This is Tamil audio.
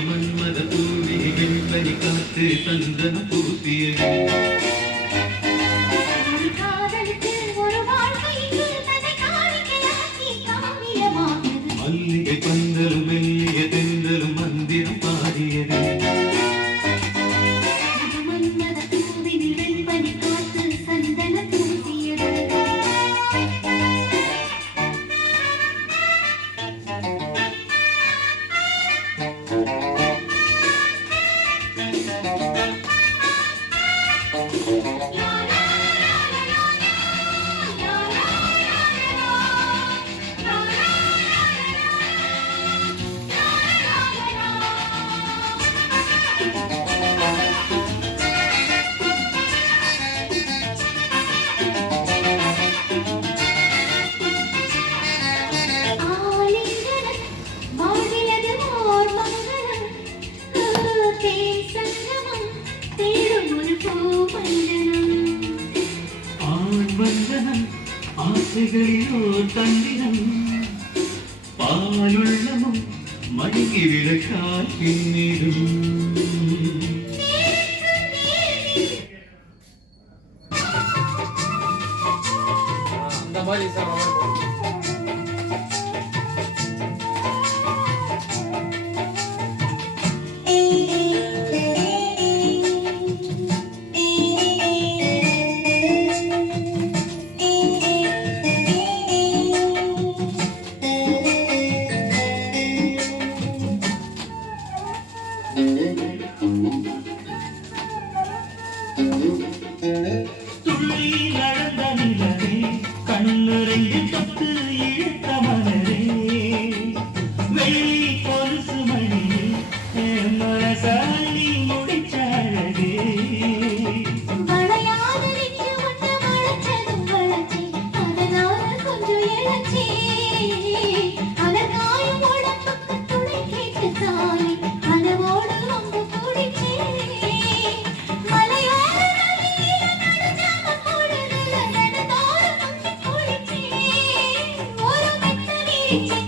மன்மத பூவிகள் பறி காத்து சந்தன பூசியது மல்லிகை பந்தலும் மெல்லிய தென்றலும் மந்திரம் பாடியது ஆசைகளிலோ தந்திரம் பாலுள்ளமும் மயங்கி விளக்கால் பின்னிடும் அந்த மாதிரி துள்ளி நடந்த நிலவே கண்ணுரைந்து தொட்டு இழுத்த மலரே வெள்ளி கொலுசு மணியில் மனசாலி முடிச்சாழகே Thank you.